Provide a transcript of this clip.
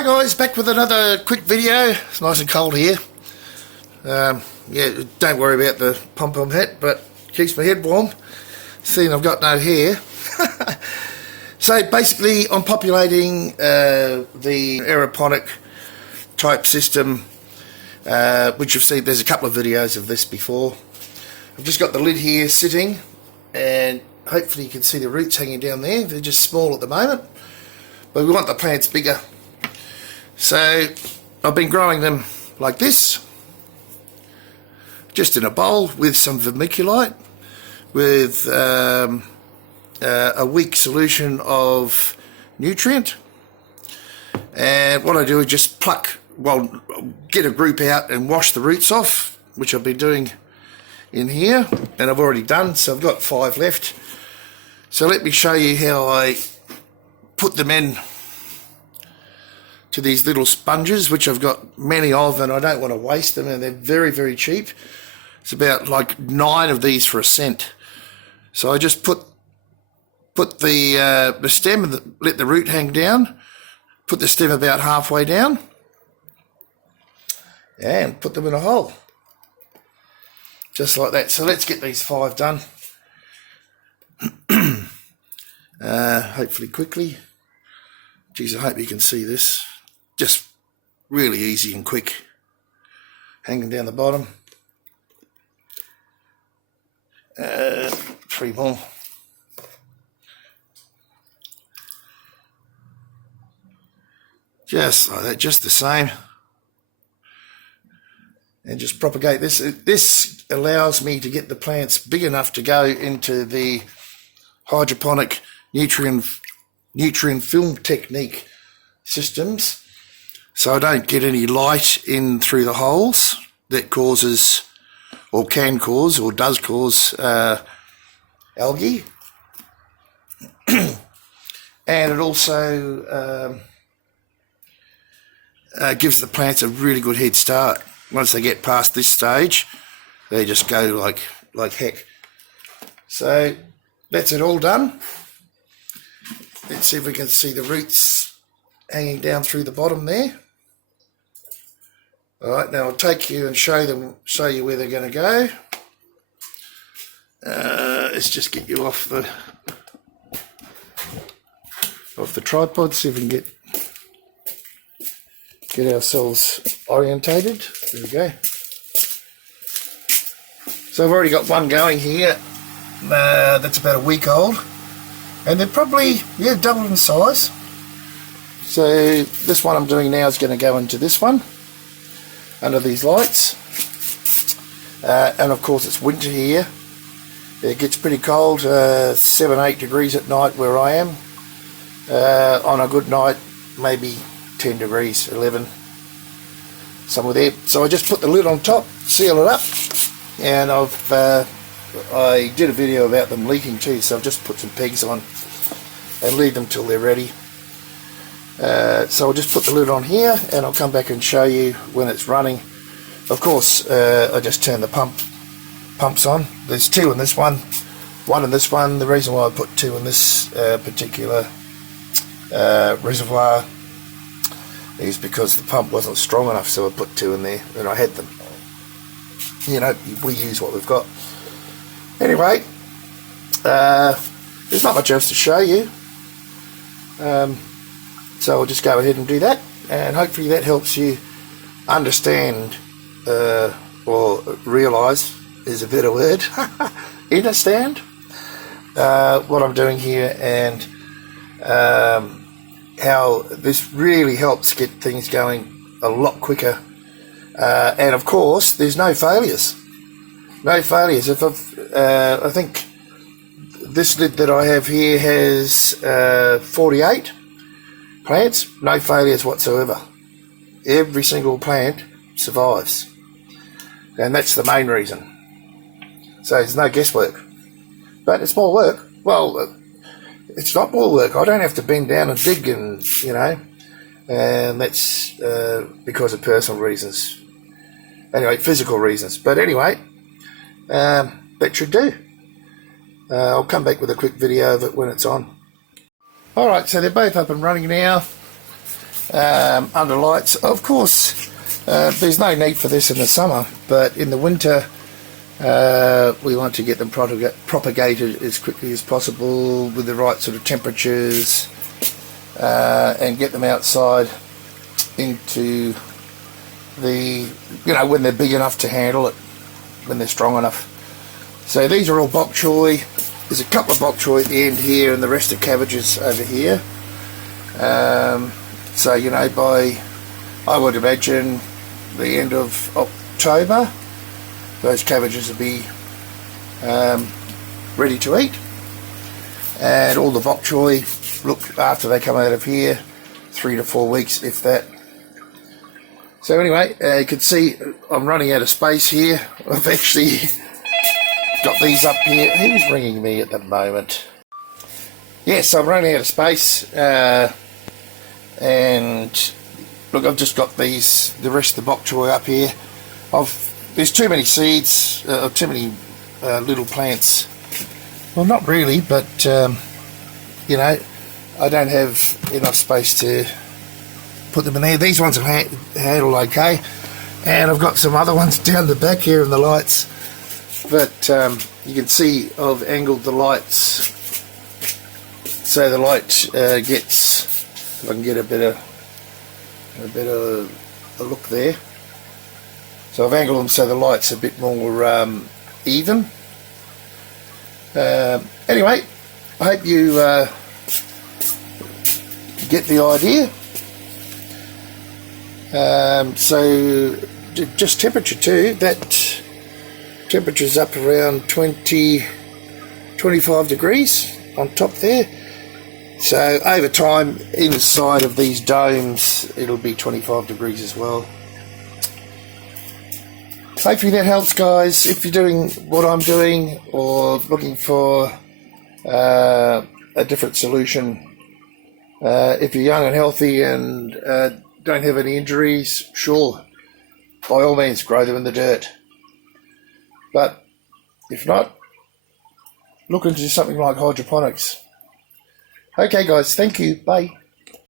Hi guys, back with another quick video. It's nice and cold here. Yeah, don't worry about the pom-pom hat, but keeps my head warm, seeing I've got no hair. So basically I'm populating the aeroponic type system, which you've seen. There's a couple of videos of this before. I've just got the lid here sitting, and hopefully you can see the roots hanging down there. They're just small at the moment, but we want the plants bigger. So I've been growing them like this, just in a bowl with some vermiculite, with a weak solution of nutrient. And what I do is just get a group out and wash the roots off, which I've been doing in here, and I've already done, so I've got 5 left. So let me show you how I put them in to these little sponges, which I've got many of, and I don't want to waste them, and they're very, very cheap. It's about like 9 of these for a cent. So I just put the stem and let the root hang down, put the stem about halfway down, and put them in a hole. Just like that. So let's get these 5 done. Hopefully quickly. Geez, I hope you can see this. Just really easy and quick. Hanging down the bottom. 3 more. Just like that, just the same. And just propagate this. This allows me to get the plants big enough to go into the hydroponic nutrient film technique systems, so I don't get any light in through the holes that causes, or can cause, or does cause algae. And it also gives the plants a really good head start. Once they get past this stage, they just go like heck. So that's it all done. Let's see if we can see the roots hanging down through the bottom there. All right, now I'll take you and show you where they're going to go. Let's just get you off the tripod, see if we can get ourselves orientated. There we go. So I've already got one going here. That's about a week old, and they're probably double in size. So this one I'm doing now is going to go into this one under these lights, and of course it's winter here. It gets pretty cold, 7-8 degrees at night where I am. On a good night, maybe 10 degrees, 11, somewhere there. So I just put the lid on top, seal it up, and I did a video about them leaking too, so I've just put some pegs on and leave them till they're ready. So I'll just put the lid on here, and I'll come back and show you when it's running. Of course, I just turn the pumps on. There's 2 in this one, 1 in this one. The reason why I put 2 in this particular reservoir is because the pump wasn't strong enough, so I put 2 in there, and I had them. You know, we use what we've got. Anyway, there's not much else to show you, so I'll just go ahead and do that, and hopefully that helps you understand, or realise is a better word, understand what I'm doing here, and how this really helps get things going a lot quicker. And of course there's no failures. If I think this lid that I have here has 48 plants, no failures whatsoever. Every single plant survives, and that's the main reason. So there's no guesswork, but it's more work. Well, it's not more work. I don't have to bend down and dig, and and that's because of personal reasons. Anyway, physical reasons. But anyway, that should do. I'll come back with a quick video of it when it's on. Alright, so they're both up and running now. under lights. Of course, there's no need for this in the summer, but in the winter we want to get them propagated as quickly as possible with the right sort of temperatures, and get them outside into the, when they're big enough to handle it, when they're strong enough. So these are all bok choy. There's a couple of bok choy at the end here, and the rest are cabbages over here. So by, I would imagine, the end of October, those cabbages will be ready to eat, and all the bok choy, look, after they come out of here, 3 to 4 weeks, if that. So anyway, you can see I'm running out of space here. I've actually got these up here. Who's ringing me at the moment? Yes, I'm running out of space, and look, I've just got the rest of the bok choy up here. There's too many seeds, too many little plants. Well, not really, but I don't have enough space to put them in there. These ones will handle okay, and I've got some other ones down the back here in the lights, but you can see I've angled the lights so the light gets, if I can get a better look there. So I've angled them so the light's a bit more even. Anyway, I hope you get the idea. So just temperature too, that temperature's up around 25 degrees on top there. So over time, inside of these domes, it'll be 25 degrees as well. Hopefully that helps, guys. If you're doing what I'm doing, or looking for a different solution, if you're young and healthy and don't have any injuries, sure, by all means grow them in the dirt. But if not, look into something like hydroponics. Okay guys, thank you, bye.